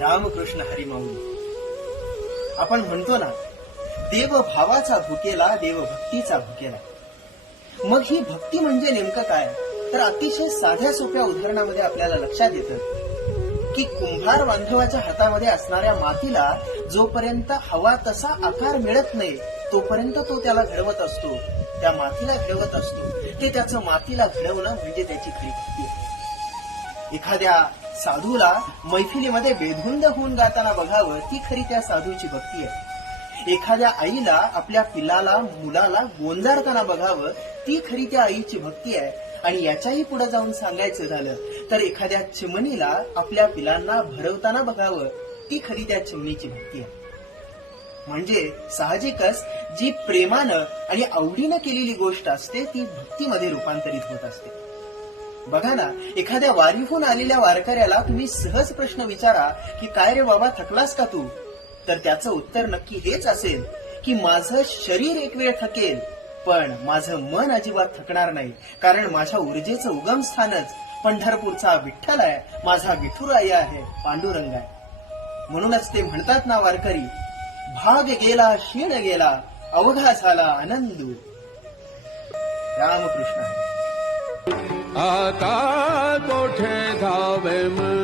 रामकृष्ण हरिमाऊली आपण म्हणतो ना देव भावाचा भुकेला देव भक्तीचा भुकेला. मग ही भक्ती म्हणजे नेमकं काय? तर अतिशय साध्या सोप्या उदाहरणामध्ये आपल्याला लक्षात येतं की कुंभार बांधवाच्या हातामध्ये असणाऱ्या मातीला जोपर्यंत हवा तसा आकार मिळत नाही तोपर्यंत तो त्याला घडवत असतो. त्या मातीला घडवत असतो. ते त्याचं मातीला घडवणं म्हणजे त्याची खरी भक्ती एखाद्या साधूला मैफिलीमध्ये बेधुंद होऊन गाताना बघावं ती खरी त्या साधूची भक्ती आहे. एखाद्या आईला आपल्या पिलाला मुलाला गोंजारताना बघावं ती खरी त्या आईची भक्ती आहे. आणि याच्याही पुढे जाऊन सांगायचं झालं तर एखाद्या चिमणीला आपल्या पिलांना भरवताना बघावं ती खरी त्या चिमणीची भक्ती आहे. म्हणजे साहजिकच जी प्रेमानं आणि आवडीनं केलेली गोष्ट असते ती भक्तीमध्ये रूपांतरित होत असते. बघा ना एखाद्या वारीहून आलेल्या वारकऱ्याला तुम्ही सहज प्रश्न विचारा की काय रे बाबा थकलास का तू? तर त्याचं उत्तर नक्की हेच असेल की माझं शरीर एक वेळ थकेल पण माझं मन अजिबात थकणार नाही कारण माझ्या ऊर्जेचं उगम स्थानच पंढरपूरचा विठ्ठल आहे माझा विठुराई आहे पांडुरंग आहे. म्हणूनच ते म्हणतात ना वारकरी भाग गेला क्षीण गेला अवघा झाला आनंदू. रामकृष्ण आता कोठे धावे मन